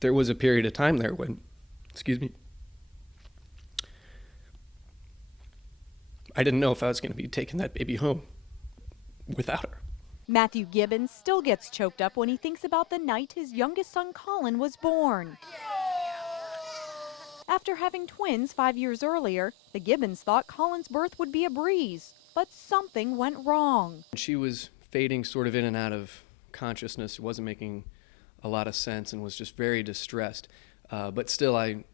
there was a period of time there when, excuse me, I didn't know if I was going to be taking that baby home without her. Matthew Gibbons still gets choked up when he thinks about the night his youngest son Colin was born. After having twins 5 years earlier, the Gibbons thought Colin's birth would be a breeze, but something went wrong. She was fading sort of in and out of consciousness, wasn't making a lot of sense, and was just very distressed. But still, I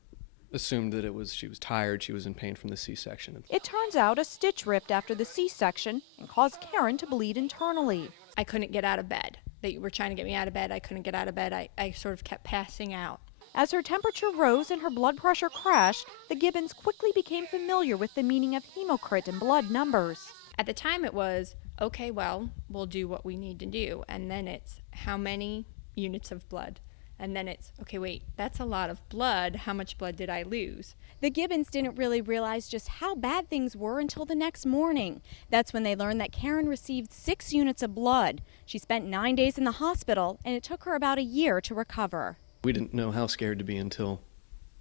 assumed that she was tired, she was in pain from the C-section. It turns out a stitch ripped after the C-section and caused Karen to bleed internally. I couldn't get out of bed. They were trying to get me out of bed. I couldn't get out of bed. I sort of kept passing out. As her temperature rose and her blood pressure crashed, the Gibbons quickly became familiar with the meaning of hemocrit and blood numbers. At the time it was, okay, well, we'll do what we need to do. And then it's how many units of blood. And then it's, okay, wait, that's a lot of blood. How much blood did I lose? The Gibbons didn't really realize just how bad things were until the next morning. That's when they learned that Karen received 6 units of blood. She spent 9 days in the hospital, and it took her about a year to recover. We didn't know how scared to be until,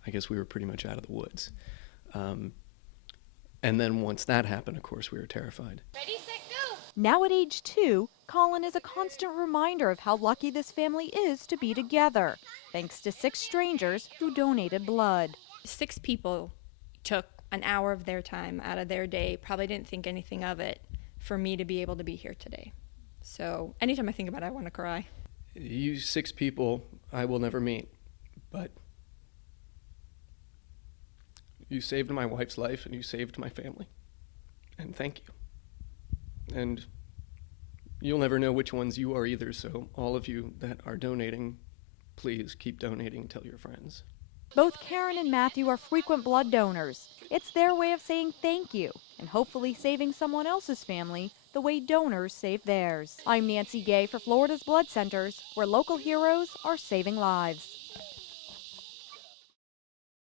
I guess, we were pretty much out of the woods. And then once that happened, of course, we were terrified. Ready, set, go! Now at age 2, Colin is a constant reminder of how lucky this family is to be together, thanks to 6 strangers who donated blood. 6 people took an hour of their time out of their day, probably didn't think anything of it, for me to be able to be here today. So anytime I think about it, I want to cry. You 6 people I will never meet, but you saved my wife's life and you saved my family, and thank you. And you'll never know which ones you are either, so all of you that are donating, please keep donating, tell your friends. Both Karen and Matthew are frequent blood donors. It's their way of saying thank you and hopefully saving someone else's family the way donors save theirs. I'm Nancy Gay for Florida's Blood Centers, where local heroes are saving lives.